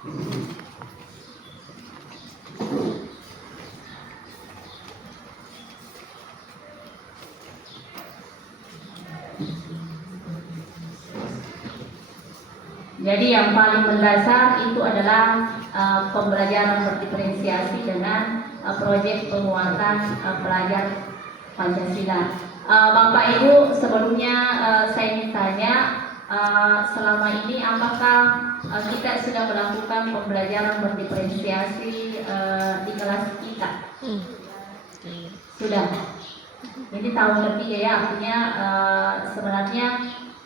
Jadi yang paling mendasar itu adalah pembelajaran berdiferensiasi dengan proyek penguatan pelajar Pancasila. Bapak Ibu, sebelumnya saya ingin tanya, selama ini apakah kita sudah melakukan pembelajaran berdiferensiasi di kelas kita? Sudah. Jadi tahun lebih ya, artinya sebenarnya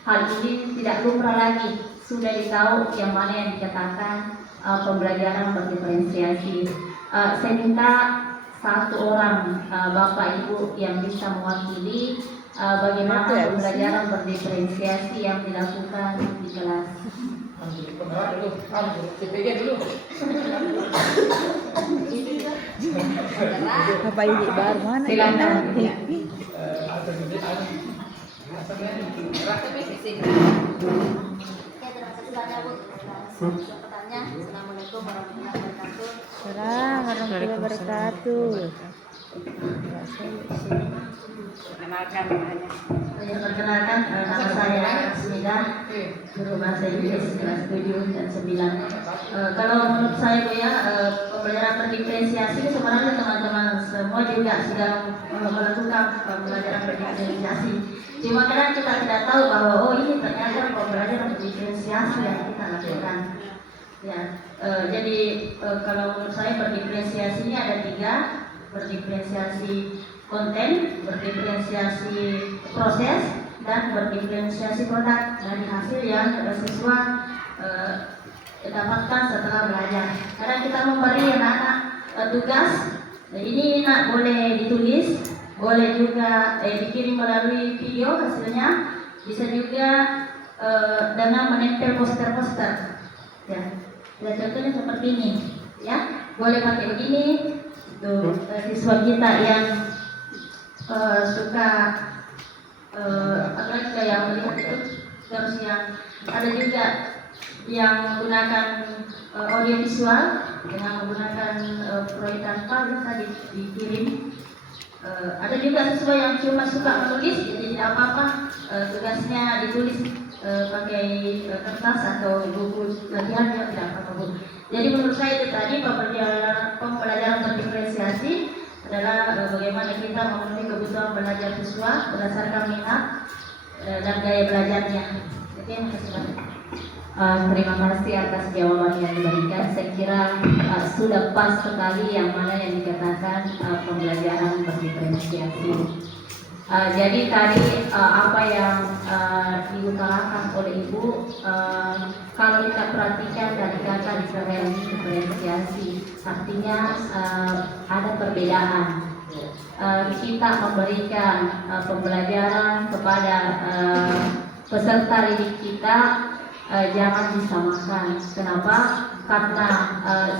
hal ini tidak lumrah lagi. Sudah ditahu yang mana yang dikatakan pembelajaran berdiferensiasi. Saya minta satu orang Bapak Ibu yang bisa mewakili bagaimana pembelajaran berdiferensiasi yang dilakukan di kelas. Bapak Ibu baru mana? Silakan. Assalamualaikum warahmatullahi wabarakatuh. Warahmatullahi wabarakatuh. Perkenalkan, nama saya Asmida, guru bahasa Inggris kelas 7 dan 9. Kalau menurut saya Bu ya, pembelajaran berdiferensiasi itu sebenarnya teman-teman semua juga sudah melakukan pembelajaran berdiferensiasi. Cuma kadang kita tidak tahu bahwa oh ini ternyata pembelajaran berdiferensiasi yang kita lakukan. Ya, jadi kalau menurut saya berdiferensiasi ini ada 3, berdiferensiasi konten, berdiferensiasi proses, dan berdiferensiasi produk dari hasil yang siswa dapatkan setelah belajar. Kadang kita memberi anak-anak tugas, ini nak boleh ditulis, boleh juga dikirim melalui video hasilnya, bisa juga dengan menempel poster-poster. Ya, contohnya seperti ini, ya, boleh pakai begini. Tuh, siswa kita yang suka apa yang melihat itu, terus yang ada juga yang menggunakan audio visual dengan menggunakan proyek tanpa bisa dikirim. Ada juga siswa yang cuma suka menulis, jadi tidak apa-apa tugasnya ditulis pakai kertas atau buku latihan juga tidak apa-apa. Jadi menurut saya itu tadi pembelajaran berdiferensiasi adalah bagaimana kita memenuhi kebutuhan belajar siswa berdasarkan minat dan gaya belajarnya. Oke, makasih banyak. Terima kasih atas jawaban yang diberikan. Saya kira sudah pas sekali yang mana yang dikatakan pembelajaran berdiferensiasi. Jadi tadi apa yang diutarakan oleh Ibu, kalau kita perhatikan dari kata diferensiasi, artinya ada perbedaan. Kita memberikan pembelajaran kepada peserta didik kita, jangan disamakan. Kenapa? Karena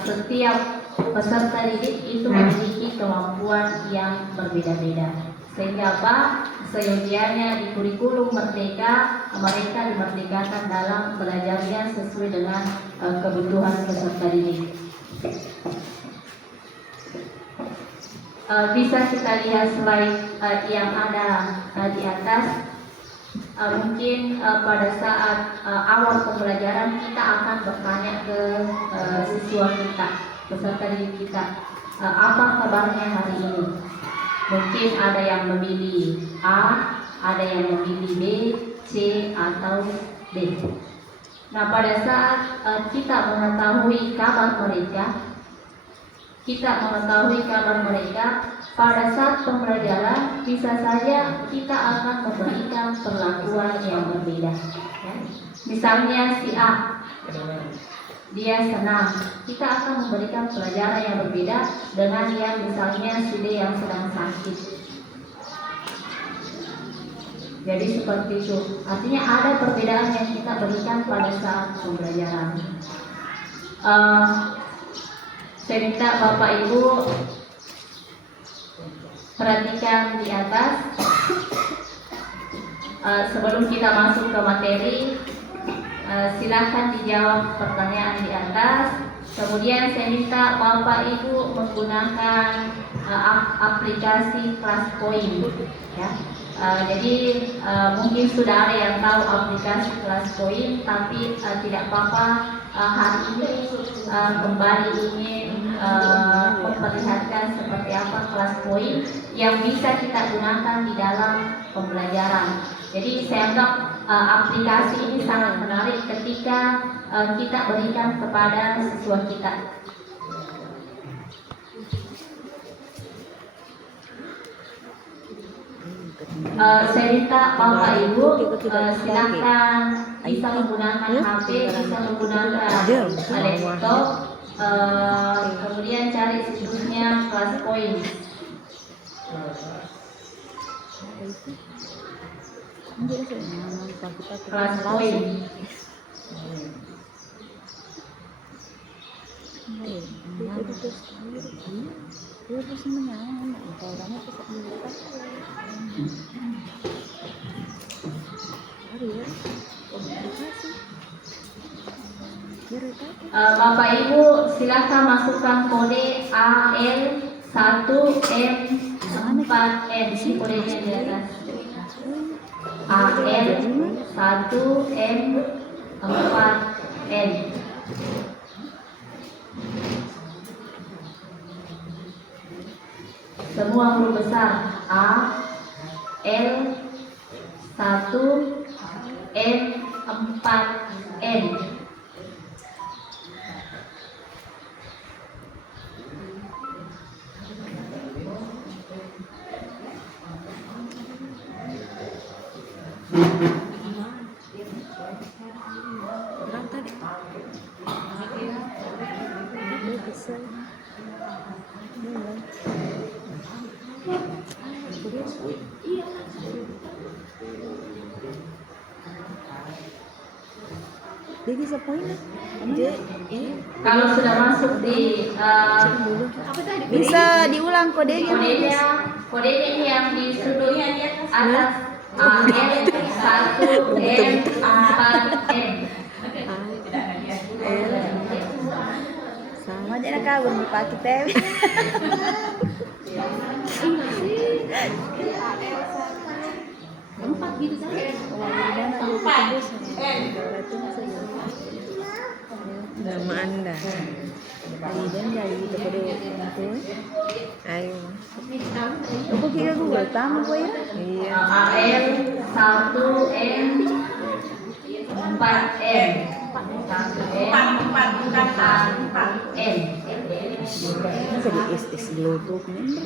setiap peserta didik itu memiliki kemampuan yang berbeda-beda. Sehingga apa? Seyogianya di kurikulum merdeka, mereka dimerdekakan dalam belajarnya sesuai dengan kebutuhan peserta didik. Bisa kita lihat slide yang ada di atas. Mungkin pada saat awal pembelajaran kita akan bertanya ke siswa kita, peserta didik kita, apa kabarnya hari ini? Mungkin ada yang memilih A, ada yang memilih B, C, atau D. Nah, pada saat kita mengetahui kabar mereka, pada saat pembelajaran bisa saja kita akan memberikan perlakuan yang berbeda. Ya. Misalnya si A, dia senang, kita akan memberikan pelajaran yang berbeda dengan yang misalnya si D yang sedang sakit. Jadi seperti itu. Artinya ada perbedaan yang kita berikan pada saat pembelajaran. Saya minta Bapak Ibu perhatikan di atas. Sebelum kita masuk ke materi, silakan dijawab pertanyaan di atas. Kemudian saya minta Bapak Ibu menggunakan aplikasi Classpoint, ya. Jadi mungkin sudah ada yang tahu aplikasi Classpoint, tapi tidak apa-apa, hari ini kembali ingin memperlihatkan seperti apa Classpoint yang bisa kita gunakan di dalam pembelajaran. Jadi saya anggap aplikasi ini sangat menarik ketika kita berikan kepada siswa kita. Saya minta Bapak Ibu silakan bisa menggunakan HP, bisa menggunakan laptop, kemudian cari situsnya Classpoint. Classpoint. Bapak Ibu silakan masukkan kode AL1M4N, kodenya di atas. AL1M4N. Semua huruf besar. AL1M4N. Dia bisa poin lah. Kalau sudah masuk di Bisa diulang kodenya. kodenya ini yang di sudut atas AL1M4N. Sama aja nak kawin dipakai teh. Empat gitu saja. Nama Anda. Dan jadi kita pada itu. Ayo. Aku kira Google tamu kok ya. Iya. AL1M4N. 1M4N. Masa di SS Bluetooth nih.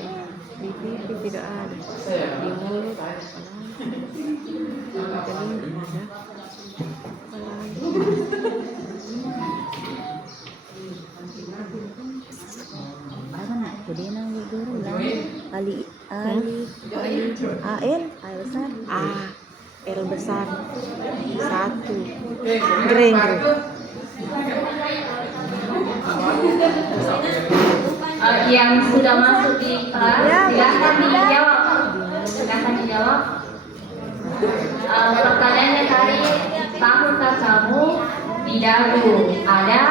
Di TV tidak ada. Di mulut. Di telinga ada. Apa nak? Kode nang guru lah. Ali AL besar. L besar. 1. Greng. Yang sudah masuk di kelas silakan dijawab. Silakan dijawab. Pertanyaannya tadi, tahukah kamu di dagu ada,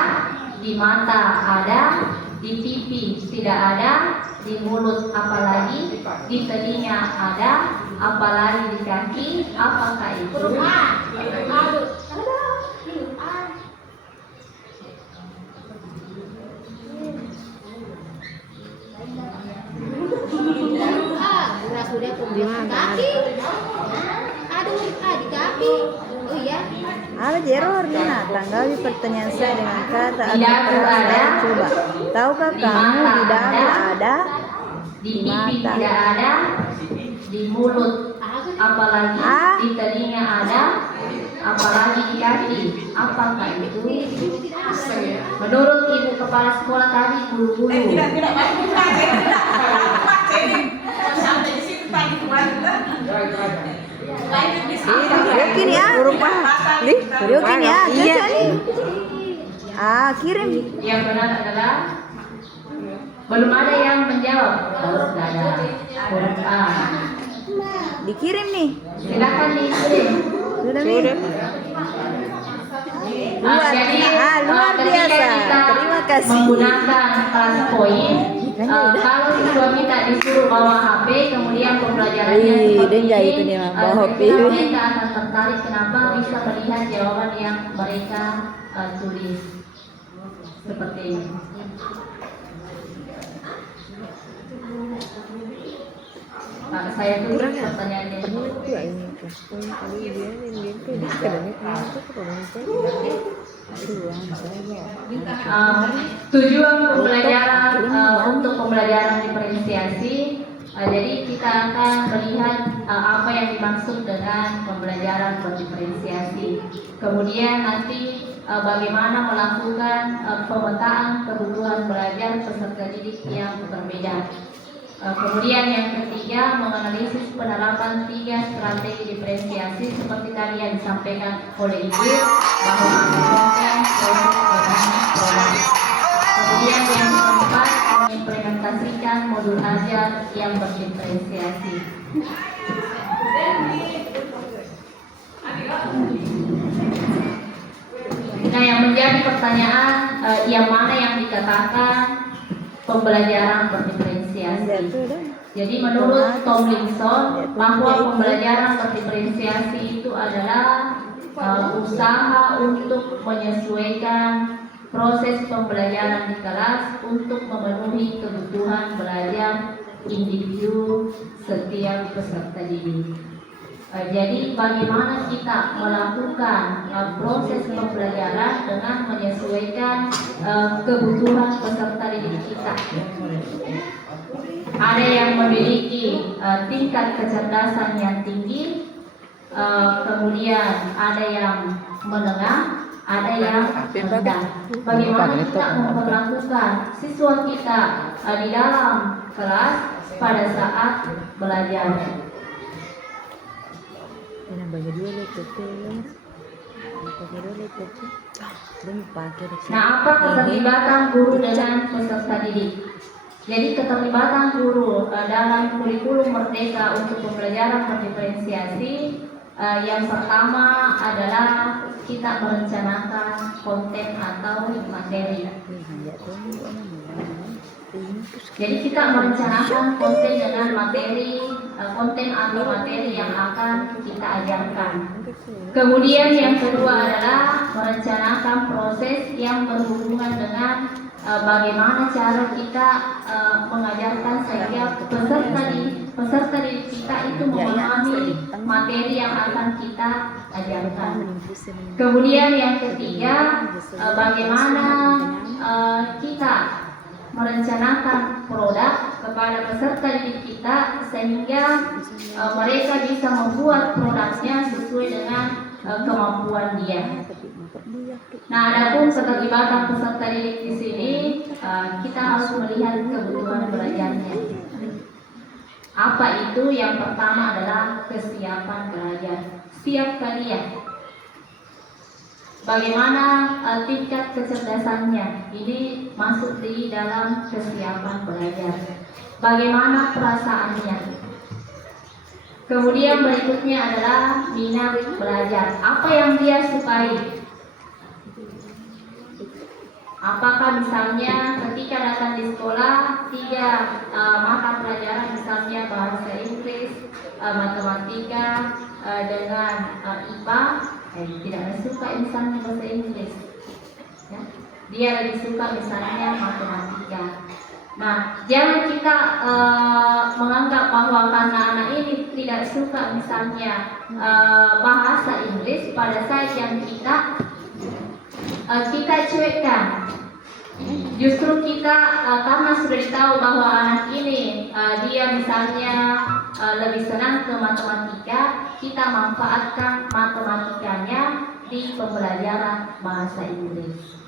di mata ada, di pipi tidak ada, di mulut apalagi, di telinga ada, apalagi di kaki, apakah itu? Sudah kemudian kaki. Aduh, di kaki. Oh iya. Apa error nih nak? Tanggapi pertanyaan saya dengan kata Di dagu ada. Coba. Tahukah Di kamu mata di dagu ada. ada? Di pipi tidak ada, di mulut apalagi, di telinga ada, apalagi di kaki, apakah itu? Menurut Ibu Kepala Sekolah tadi bulu-bulu. Tidak baik buka, baca ini. Sampai di situ tadi kemarin. Lanjut di sini. Yokin ya? Yokin ya? Iya. Cocok nih. Kirim. Yang benar adalah belum ada yang menjawab. Kalau sudah ada huruf A, Dikirim nih. silakan dikirim. Sudah nih. Jadi luar ketika biasa. kita Terima kasih. menggunakan kelas poin, kalau siswa kita disuruh bawa HP, kemudian pembelajarannya Wih, seperti dia ini, itu nih, Mak, bawa saya HP. kira mereka akan tertarik kenapa bisa melihat jawaban yang mereka tulis seperti ini. Saya tulis pertanyaannya. Pernah juga ini kelas poin kali dia tuh dia sebenarnya kemarin tuh kurang poin Tujuan pembelajaran untuk pembelajaran diferensiasi. Jadi kita akan melihat apa yang dimaksud dengan pembelajaran berdiferensiasi. Kemudian nanti bagaimana melakukan pemetaan kebutuhan belajar peserta didik yang berbeda. Kemudian yang ketiga, menganalisis penerapan 3 strategi diferensiasi seperti tadi yang disampaikan oleh Ibu, bahwa ada konten, proses, dan produk. Kemudian yang keempat, mengimplementasikan modul ajar yang berdiferensiasi. Nah, yang menjadi pertanyaan, yang mana yang dikatakan pembelajaran berdiferensiasi? Jadi menurut Tomlinson, bahwa pembelajaran berdiferensiasi itu adalah usaha untuk menyesuaikan proses pembelajaran di kelas untuk memenuhi kebutuhan belajar individu setiap peserta didik. Jadi bagaimana kita melakukan proses pembelajaran dengan menyesuaikan kebutuhan peserta didik kita. Ada yang memiliki tingkat kecerdasan yang tinggi, kemudian ada yang menengah, ada yang rendah. Bagaimana kita memperlakukan siswa kita di dalam kelas pada saat belajar? Nah, apa keterlibatan guru dengan peserta didik? Jadi keterlibatan guru dalam kurikulum Merdeka untuk pembelajaran berdiferensiasi, yang pertama adalah kita merencanakan konten atau materi. Jadi kita merencanakan konten dengan materi, konten atau materi yang akan kita ajarkan. Kemudian yang kedua adalah merencanakan proses yang berhubungan dengan bagaimana cara kita mengajarkan sehingga peserta didik kita itu memahami materi yang akan kita ajarkan. Kemudian yang ketiga, bagaimana kita merencanakan produk kepada peserta didik kita sehingga mereka bisa membuat produknya sesuai dengan kemampuan dia. Nah, adapun keterlibatan peserta didik di sini, kita harus melihat kebutuhan belajarnya. Apa itu? Yang pertama adalah kesiapan belajar. Siap kalian. Bagaimana tingkat kecerdasannya? Ini masuk di dalam kesiapan belajar. Bagaimana perasaannya? Kemudian berikutnya adalah minat belajar. Apa yang dia sukai? Apakah misalnya ketika datang di sekolah 3 mata pelajaran, misalnya bahasa Inggris, matematika, dengan IPA, tidak suka misalnya bahasa Inggris, ya? Dia lebih suka misalnya matematika. Nah, jangan kita menganggap bahwa karena anak ini tidak suka misalnya bahasa Inggris, pada saat yang kita cuekkan. Justru kita karena sudah tahu bahwa anak ini dia misalnya lebih senang ke matematika, kita manfaatkan matematikanya di pembelajaran bahasa Inggris.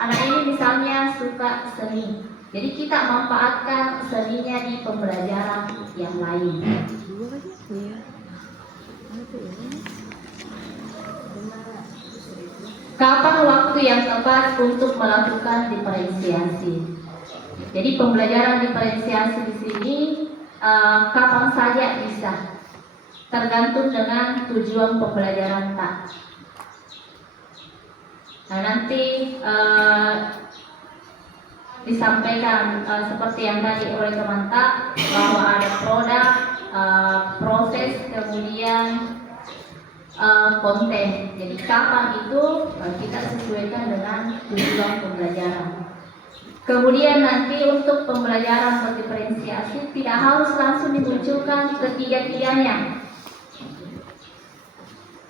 Anak ini misalnya suka seni, jadi kita manfaatkan seninya di pembelajaran yang lain. Kapan waktu yang tepat untuk melakukan diferensiasi? Jadi pembelajaran diferensiasi di sini kapan saja bisa, tergantung dengan tujuan pembelajaran tak. Nah, nanti disampaikan seperti yang tadi oleh Kementak bahwa ada produk, proses, kemudian konten. Jadi kapan itu kita sesuaikan dengan tujuan pembelajaran. Kemudian nanti untuk pembelajaran berdiferensiasi tidak harus langsung dimunculkan ketiga-tiganya.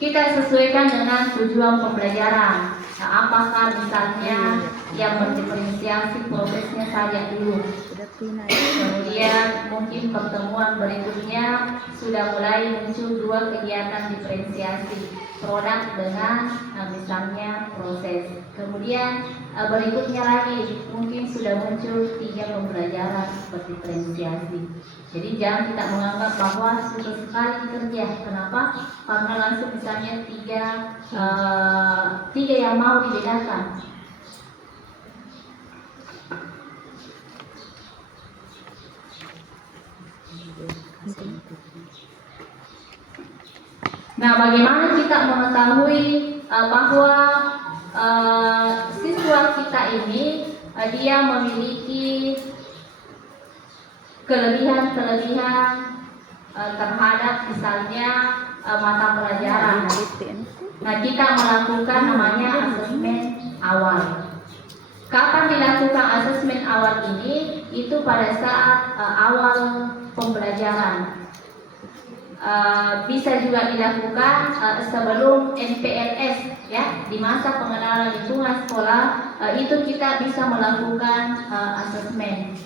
Kita sesuaikan dengan tujuan pembelajaran. Nah, apakah misalnya yang berdiferensiasi prosesnya saja dulu. Sudah pindah. Kemudian mungkin pertemuan berikutnya sudah mulai muncul 2 kegiatan diferensiasi produk dengan misalnya proses. Kemudian berikutnya lagi mungkin sudah muncul 3 pembelajaran berdiferensiasi. Jadi jangan kita menganggap bahwa sudah sekali kerja. Kenapa? Karena langsung misalnya 3 yang mau dibedakan. Nah, bagaimana kita mengetahui bahwa siswa kita ini dia memiliki kelebihan-kelebihan terhadap misalnya mata pelajaran. Nah, kita melakukan namanya asesmen awal. Kapan dilakukan asesmen awal ini? Itu pada saat awal pembelajaran. Bisa juga dilakukan sebelum MPLS, ya, di masa pengenalan lingkungan sekolah. Itu kita bisa melakukan asesmen.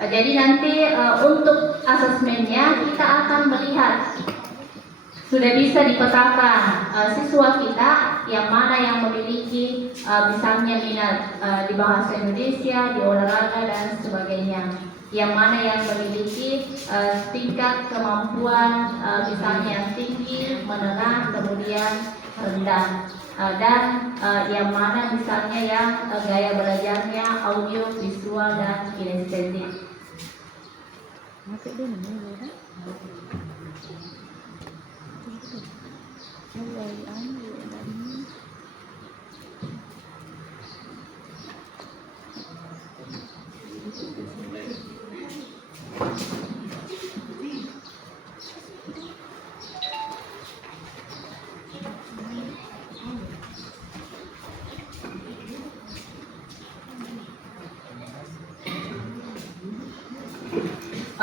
Jadi nanti untuk asesmennya kita akan melihat sudah bisa dipetakan siswa kita yang mana yang memiliki misalnya minat di bahasa Indonesia, di olahraga dan sebagainya. Yang mana yang memiliki tingkat kemampuan misalnya yang tinggi, menengah, kemudian rendah. Dan yang mana misalnya yang gaya belajarnya audio, visual, dan kinestetik.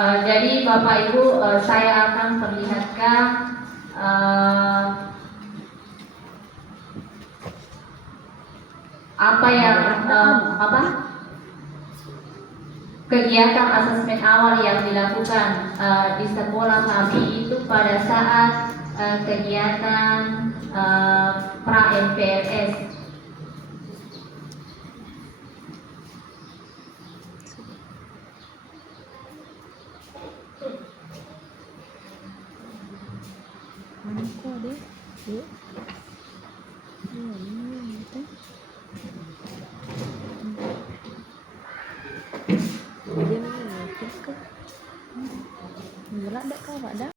Jadi Bapak Ibu, saya akan perlihatkan apa yang kegiatan asesmen awal yang dilakukan di sekolah kami itu pada saat kegiatan pra MPLS. Mana kok deh?